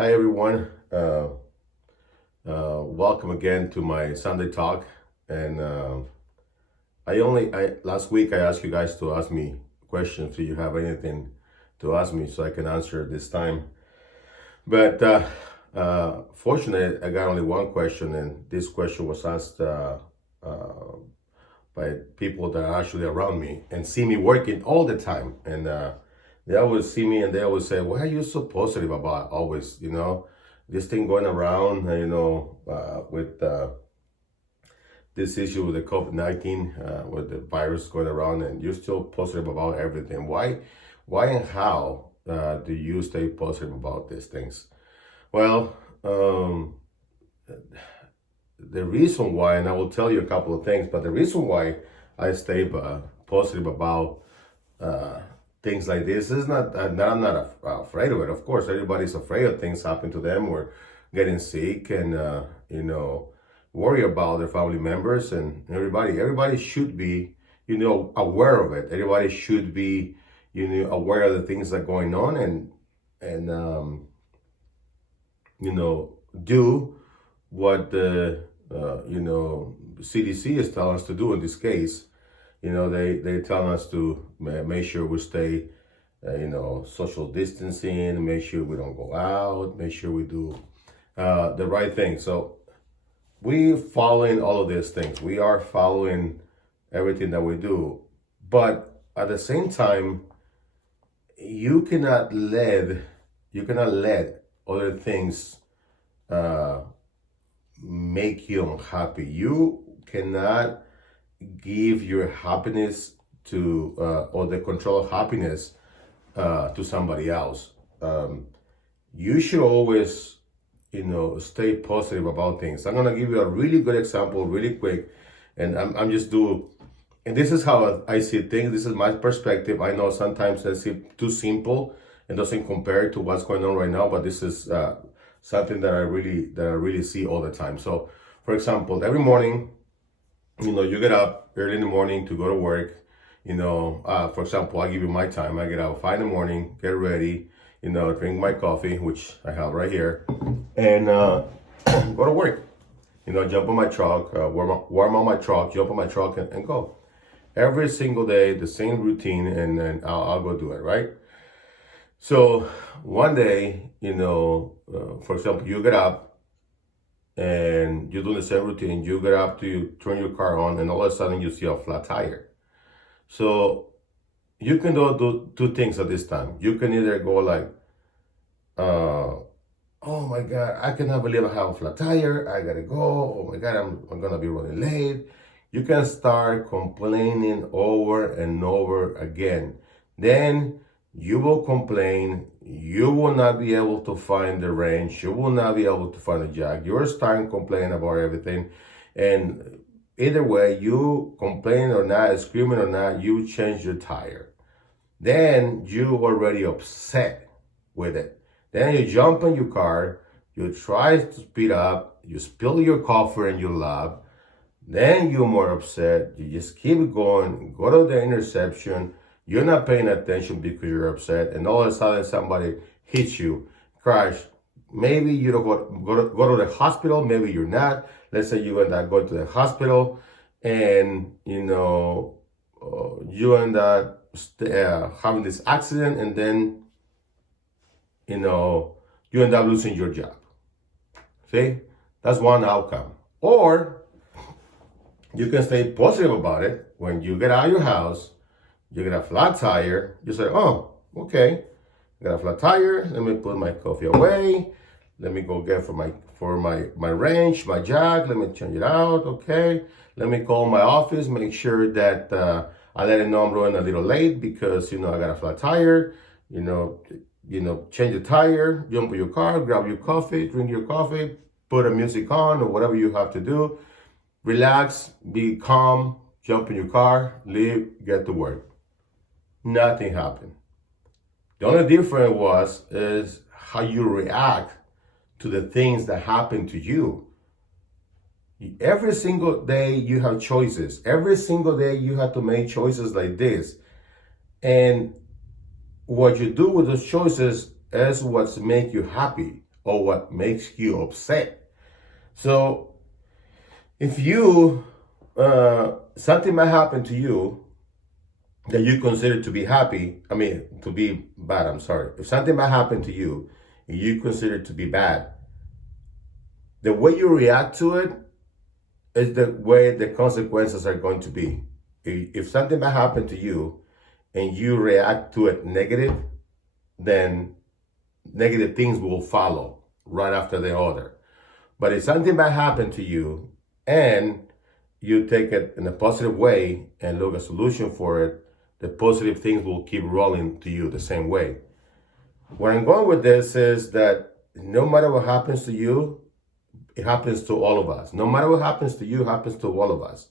Hi everyone. Welcome again to my Sunday talk. And I last week I asked you guys to ask me questions. Do you have anything to ask me so I can answer this time? But fortunately, I got only one question, and this question was asked by people that are actually around me and see me working all the time. And they always see me and they always say, "Why are you so positive about always, this thing going around, with this issue with the COVID-19, with the virus going around, and you're still positive about everything. Why and how do you stay positive about these things?" Well, the reason why, and I will tell you a couple of things, but the reason why I stay positive about uh, things like this is not that I'm not afraid of it. Of course, everybody's afraid of things happening to them or getting sick, and worry about their family members, and everybody should be aware of it. Everybody should be aware of the things that are going on, and do what the CDC is telling us to do in this case. They tell us to make sure we stay, social distancing, make sure we don't go out, make sure we do the right thing. So we following all of these things. We are following everything that we do, but at the same time, you cannot let other things uh, make you unhappy. You cannot give your happiness to or the control of happiness to somebody else. You should always stay positive about things. I'm gonna give you a really good example really quick, and I'm just do and this is how I see things. This is my perspective. I know sometimes I see too simple and doesn't compare to what's going on right now, but this is something that I really see all the time. So for example, every morning, you get up early in the morning to go to work. For example, I give you my time. I get up at 5 in the morning, get ready, drink my coffee, which I have right here, and go to work. Jump on my truck, warm on my truck, jump on my truck, and go. Every single day, the same routine, and then I'll go do it, right? So one day, for example, you get up and you're doing the same routine. You get up to turn your car on, and all of a sudden you see a flat tire. So you can do two things at this time. You can either go like, "Oh my God, I cannot believe I have a flat tire. I gotta go. Oh my God, I'm gonna be running late." You can start complaining over and over again. Then you will complain. You will not be able to find the wrench. You will not be able to find the jack. You're starting complaining about everything. And either way, you complain or not, screaming or not, you change your tire. Then you already upset with it. Then you jump in your car, you try to speed up, you spill your coffee in your lap, then you're more upset, you just keep going, go to the intersection, you're not paying attention because you're upset, and all of a sudden somebody hits you, crash. Maybe you don't go to the hospital, maybe you're not. Let's say you end up going to the hospital, and you end up having this accident, and then you end up losing your job. See, that's one outcome. Or you can stay positive about it. When you get out of your house, you get a flat tire, you say, "Oh, okay, I got a flat tire, let me put my coffee away, let me go get for my wrench, my jack, let me change it out, okay, let me call my office, make sure that I let them know I'm running a little late because I got a flat tire, change the tire, jump in your car, grab your coffee, drink your coffee, put a music on or whatever you have to do, relax, be calm, jump in your car, leave, get to work." Nothing happened. The only difference is how you react to the things that happen to you. Every single day you have choices. Every single day you have to make choices like this. And what you do with those choices is what's make you happy or what makes you upset. So if you, something might happen to you that you consider to be to be bad, I'm sorry. If something might happen to you and you consider it to be bad, the way you react to it is the way the consequences are going to be. If something might happen to you and you react to it negative, then negative things will follow right after the other. But if something might happen to you and you take it in a positive way and look a solution for it, the positive things will keep rolling to you the same way. Where I'm going with this is that no matter what happens to you, it happens to all of us. No matter what happens to you, it happens to all of us.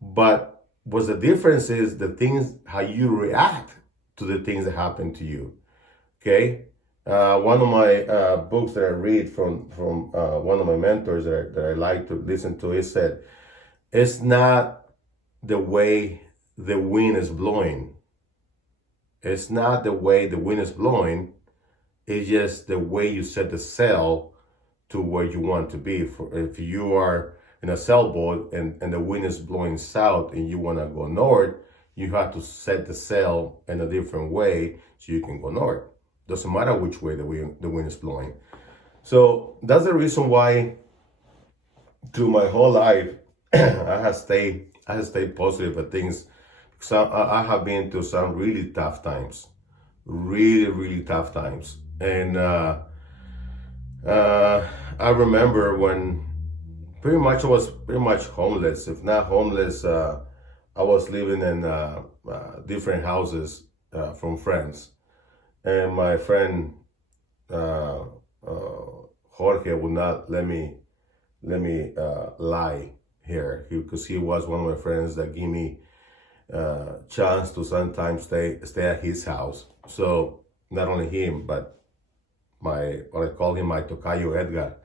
But what the difference is the things, how you react to the things that happen to you. Okay? One of my books that I read from one of my mentors that I like to listen to, it said, it's not the way the wind is blowing. It's not the way the wind is blowing. It's just the way you set the sail to where you want to be. If you are in a sailboat and the wind is blowing south and you want to go north, you have to set the sail in a different way so you can go north. Doesn't matter which way the wind is blowing. So that's the reason why through my whole life I have stayed positive at things. So I have been through some really tough times, really tough times. And I remember when I was pretty much homeless. If not homeless, I was living in different houses from friends. And my friend Jorge would not let me lie here, because he was one of my friends that gave me chance to sometimes stay at his house. So not only him, but what I call him my Tocayo Edgar,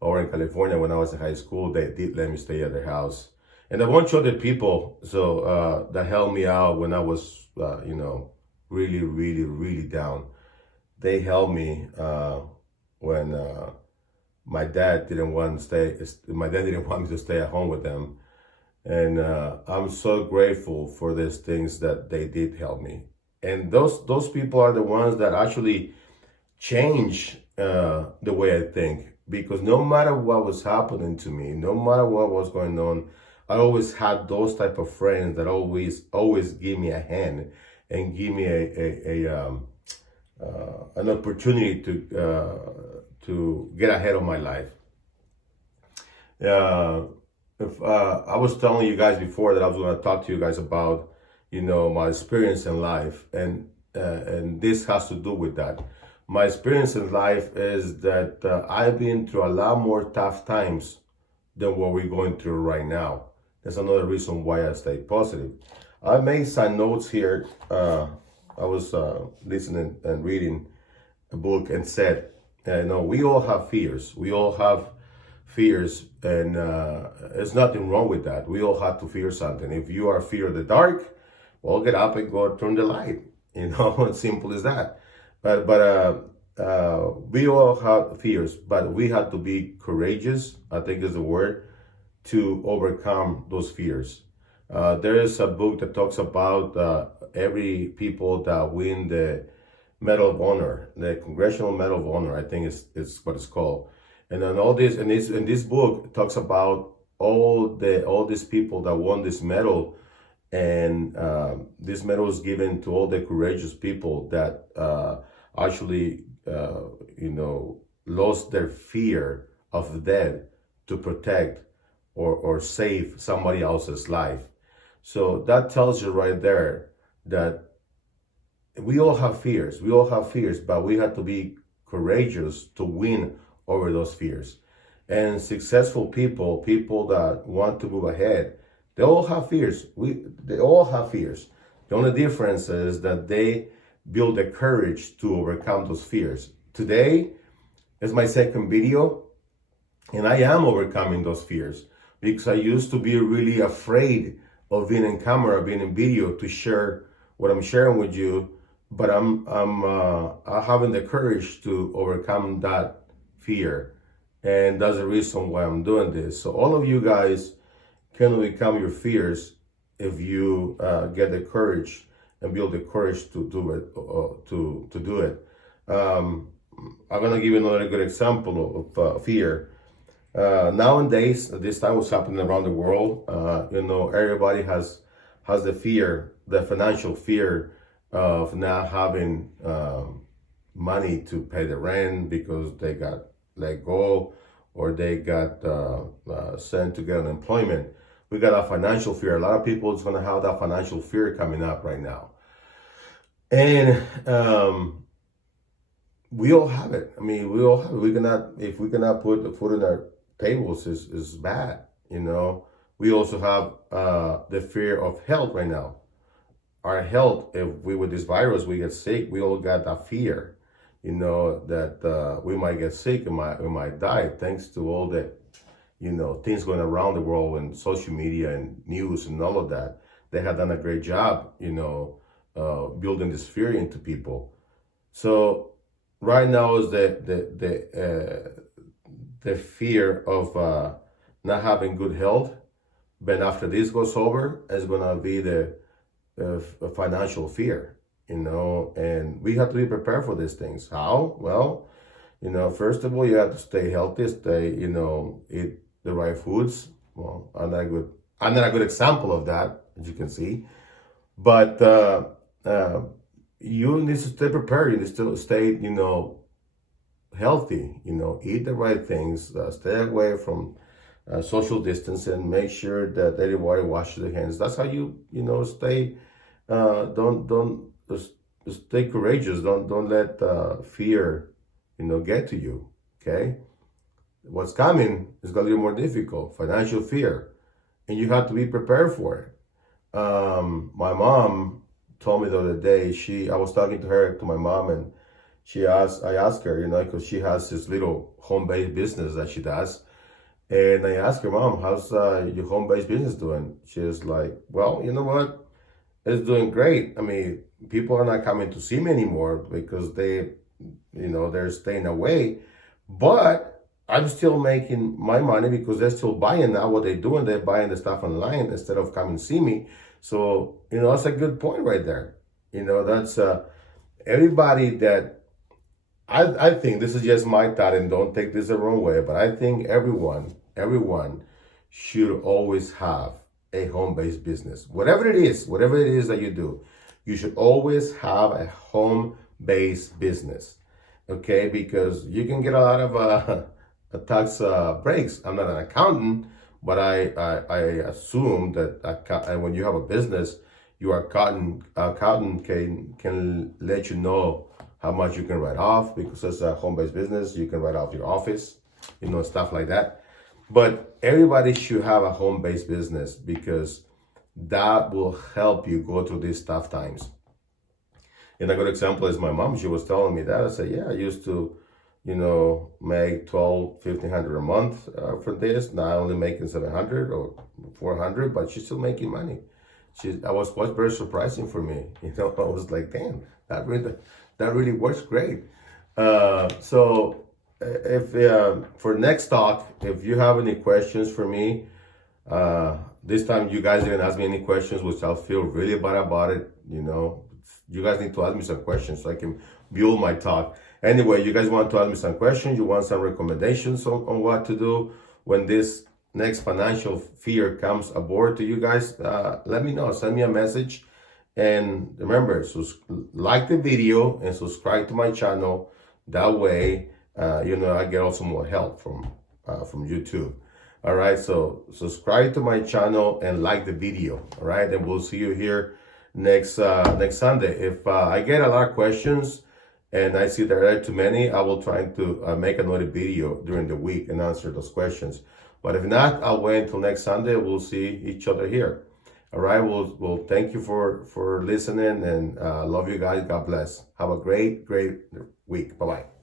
over in California when I was in high school, they did let me stay at their house. And a bunch of other people that helped me out when I was really down. They helped me when my dad didn't want me to stay at home with them. And I'm so grateful for these things that they did help me. And those people are the ones that actually change the way I think. Because no matter what was happening to me, no matter what was going on, I always had those type of friends that always give me a hand and give me an opportunity to get ahead of my life. If I was telling you guys before that I was going to talk to you guys about my experience in life, and this has to do with that. My experience in life is that I've been through a lot more tough times than what we're going through right now. That's another reason why I stay positive. I made some notes here. I was listening and reading a book and said, we all have fears. We all have fears, and there's nothing wrong with that. We all have to fear something. If you are fear of the dark, well, get up and go turn the light. It's simple as that. But we all have fears, but we have to be courageous, I think is the word, to overcome those fears. There is a book that talks about every people that win the Medal of Honor, the Congressional Medal of Honor, I think is what it's called. And then in this book talks about all these people that won this medal, and this medal is given to all the courageous people that actually lost their fear of death to protect or save somebody else's life. So that tells you right there that we all have fears. We all have fears, but we have to be courageous to win over those fears. And successful people that want to move ahead, they all have fears. They all have fears. The only difference is that they build the courage to overcome those fears. Today is my second video, and I am overcoming those fears, because I used to be really afraid of being in camera, being in video, to share what I'm sharing with you. But I'm having the courage to overcome that fear. And that's the reason why I'm doing this. So all of you guys can overcome your fears if you get the courage and build the courage to do it. To do it. I'm gonna give you another good example of fear. Nowadays, this time was happening around the world. Everybody has the fear, the financial fear of not having money to pay the rent because they got let go or they got sent to get unemployment. We got a financial fear. A lot of people is gonna have that financial fear coming up right now, and we all have it. I mean, we all have it. If we cannot put the food in our tables, is bad. We also have the fear of health right now. Our health, if we with this virus, we get sick, we all got that fear, that we might get sick and we might die thanks to all the, things going around the world and social media and news and all of that. They have done a great job, building this fear into people. So right now is the fear of not having good health. But after this goes over, it's gonna be the financial fear, and we have to be prepared for these things. How? Well, first of all, you have to stay healthy, eat the right foods. Well, I'm not a good example of that, as you can see, but you need to stay prepared. You need to stay, healthy. Eat the right things. Stay away from social distancing. Make sure that everybody washes their hands. That's how you, stay. Don't stay courageous. Don't let fear, get to you. Okay. What's coming is gonna be more difficult. Financial fear, and you have to be prepared for it. My mom told me the other day, I was talking to my mom, and I asked her, because she has this little home-based business that she does. And I asked her, Mom, how's your home-based business doing? She's like, well, you know what? It's doing great. I mean, people are not coming to see me anymore because they're staying away. But I'm still making my money because they're still buying now. What they're doing, they're buying the stuff online instead of coming to see me. So, that's a good point right there. That's everybody that I think this is just my thought, and don't take this the wrong way, but I think everyone should always have a home-based business. Whatever it is that you do, you should always have a home-based business. Okay, because you can get a lot of tax breaks. I'm not an accountant, but I assume that when you have a business, your accountant can let you know how much you can write off, because it's a home-based business. You can write off your office, stuff like that. But everybody should have a home-based business because that will help you go through these tough times. And a good example is my mom. She was telling me that. I said, yeah, I used to, make $1,200-$1,500 a month for this. Now I'm only making $700 or $400, but she's still making money. I was very surprising for me. I was like, damn, that really works great. So if for next talk, if you have any questions for me, this time you guys didn't ask me any questions, which I'll feel really bad about it. You guys need to ask me some questions so I can build my talk. Anyway, you guys want to ask me some questions, you want some recommendations on what to do when this next financial fear comes aboard to you guys, let me know. Send me a message. And remember, like the video and subscribe to my channel. That way, I get also more help from YouTube. All right, so subscribe to my channel and like the video. All right, and we'll see you here next Sunday. If I get a lot of questions and I see there are too many, I will try to make another video during the week and answer those questions. But if not, I'll wait until next Sunday. We'll see each other here. All right. Well, thank you for listening, and love you guys. God bless. Have a great week. Bye-bye.